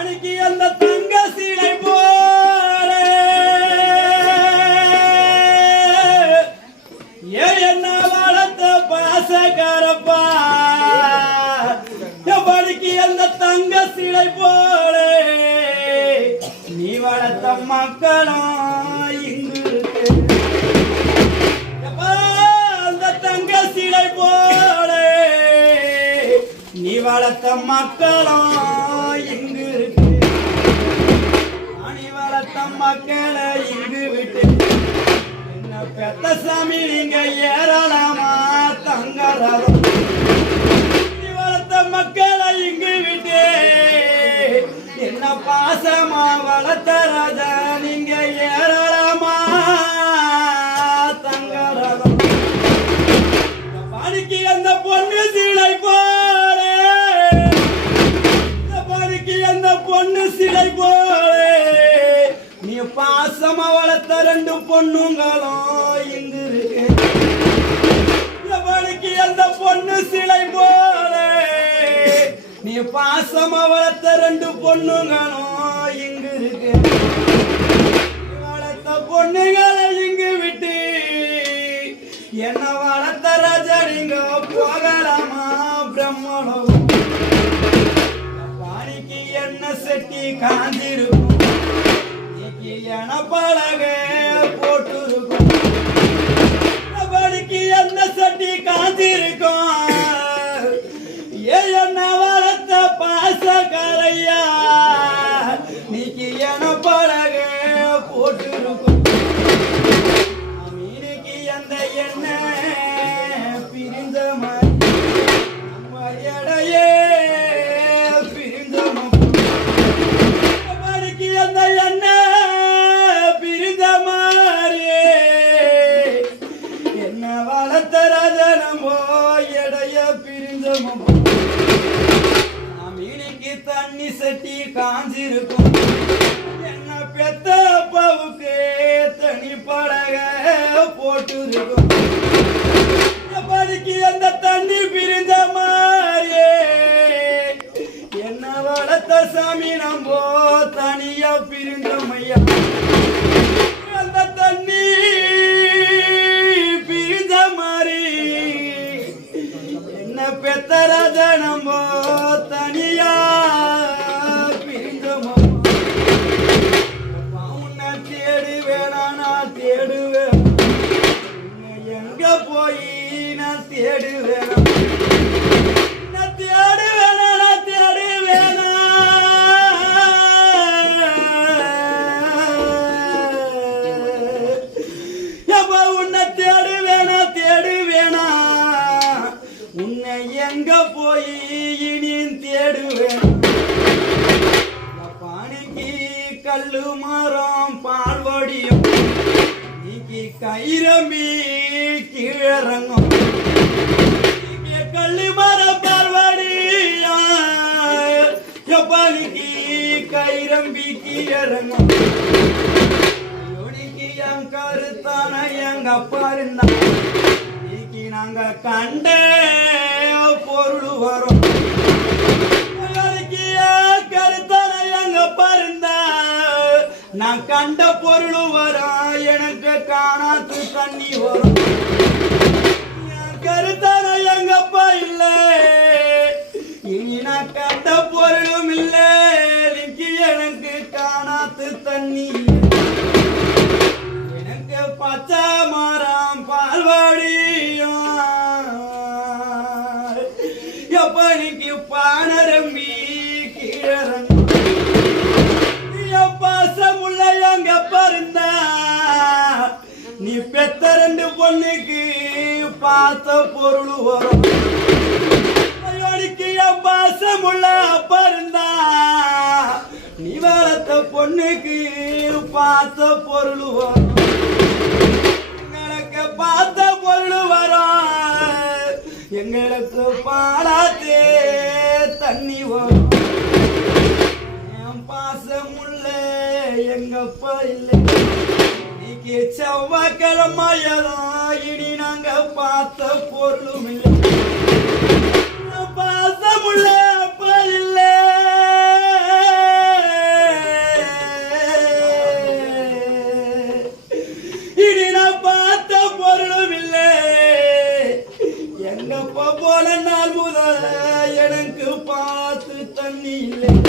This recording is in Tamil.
அன்னைக்கு அந்த தங்க சீலை போல என்ன வளர்த்த பாசக்காரப்பா படிக்கு அந்த தங்க சீலை போல நீ வளர்த்த மக்களும் இங்கு இருக்கு அந்த தங்க சீலை போல நீ வளர்த்த மக்களும் இங்கு இருக்கு நீ வளர்த்த மக்களை இங்கு விட்டு என்ன பெத்த சாமி நீங்க ஏறலாமா தங்கரதம் நீ வளர்த்த மக்களை இங்கு விட்டு என்ன பாசமா வளர்த்த ராஜா நீங்க ஏறலாமா தங்கரதம் பாடிக்கு அந்த பொண்ணு சீலை போல பாடிக்கு அந்த பொண்ணு சிலை போல நீ பாசமா வளர்த்த ரெண்டு பொண்ணுங்களும் இங்கு இருக்கு பாடிக்கு அந்த பொண்ணு சிலை போல நீ பாசமா வளர்த்த ரெண்டு பொண்ணுங்களும் இங்கு இருக்கு வளர்த்த பொண்ணுங்களை இங்கு விட்டு என்ன வளர்த்த ராஜா நீங்க போகலாமா பிரம்மலோகம் பாணிக்கு என்ன செட்டி காந்திருக்கும் நீக்கு என பழக போட்டிருக்கும் பாணிக்கு என்ன செட்டி காந்திருக்கும் என்ன வளர்த்த பாசக்காரையா நீக்கு என பழக போட்டிருக்கும் மீனுக்கு அந்த என்ன பிரிந்த மாதிரி நம்ம எடையே பிரிந்த மடிக்கு அந்த என்ன பிரிந்த மாதிரி என்ன வளர்த்த ராஜனமோ எடைய பிரிந்த மீனுக்கு தண்ணி சட்டி காஞ்சிருக்கும் என்ன பெத்த அப்பாவுக்கு தனி பழக போட்டிருக்கும் படிக்கு அந்த தண்ணி பிரிந்த மாதிரியே என்ன வளர்த்த சாமி நம்போ தனியா பிரிந்தமையா அந்த தண்ணி பிரிந்த மாதிரி என்ன பெத்த ராஜா நம்போ தனியா பிரிந்தமா உன்னை தேடுவேன் நான் தேடுவேன் எங்க போய் நான் தேடுவேன் நான் தேடுவேன் நான் தேடுவேன் எப்ப உன்னை தேடுவேனா தேடுவேனா உன்னை எங்க போய் இனி தேடுவேன் பானைக்கு கல்லு மரம் பால்வடியும் நீக்கி கைரம்பி கீழறங்கும் கல்லு மரம் பால்வடியா எப்பனிக்கு கைரம்பி கீழறங்கும் யோனிக்கு என் கருத்தான எங்க அப்பா இருந்தா நீக்கி நாங்க கண்ட பொருள் வரும் கருத்தான எங்க அப்பா இருந்தா நான் கண்ட பொருள் வரும் எனக்கு காணாத்து தண்ணி வரும் கருத்தான எங்கப்பா இல்ல இனி நான் கண்ட பொருளும் இல்ல எனக்கு காணாத்து தண்ணி எனக்கு பச்சை மரம் பால்வாடியும் எப்பனிக்கு பானரம்பி கீழறங்க பாசமுள்ள எங்க பருந்தா நீ பெத்த ரெண்டு பொண்ணுக்கு பார்த்த பொருள் வரும் என் பாசமுள்ள பருந்தா நீ வளர்த்த பொண்ணுக்கு பார்த்த பொருள் வரும் எங்களுக்கு பார்த்த பொருள் வரும் எங்களுக்கு பாலாத்தே தண்ணி வரும் பாசமுள்ள எங்கப்பா இல்லை நீக்கு செவ்வாய்க்கிழமையதான் இனி நாங்க பார்த்த பொருளும் இல்லை பாசமுள்ள அப்பா இல்லை பல நாள் முதல எனக்கு பார்த்து தண்ணி இல்லை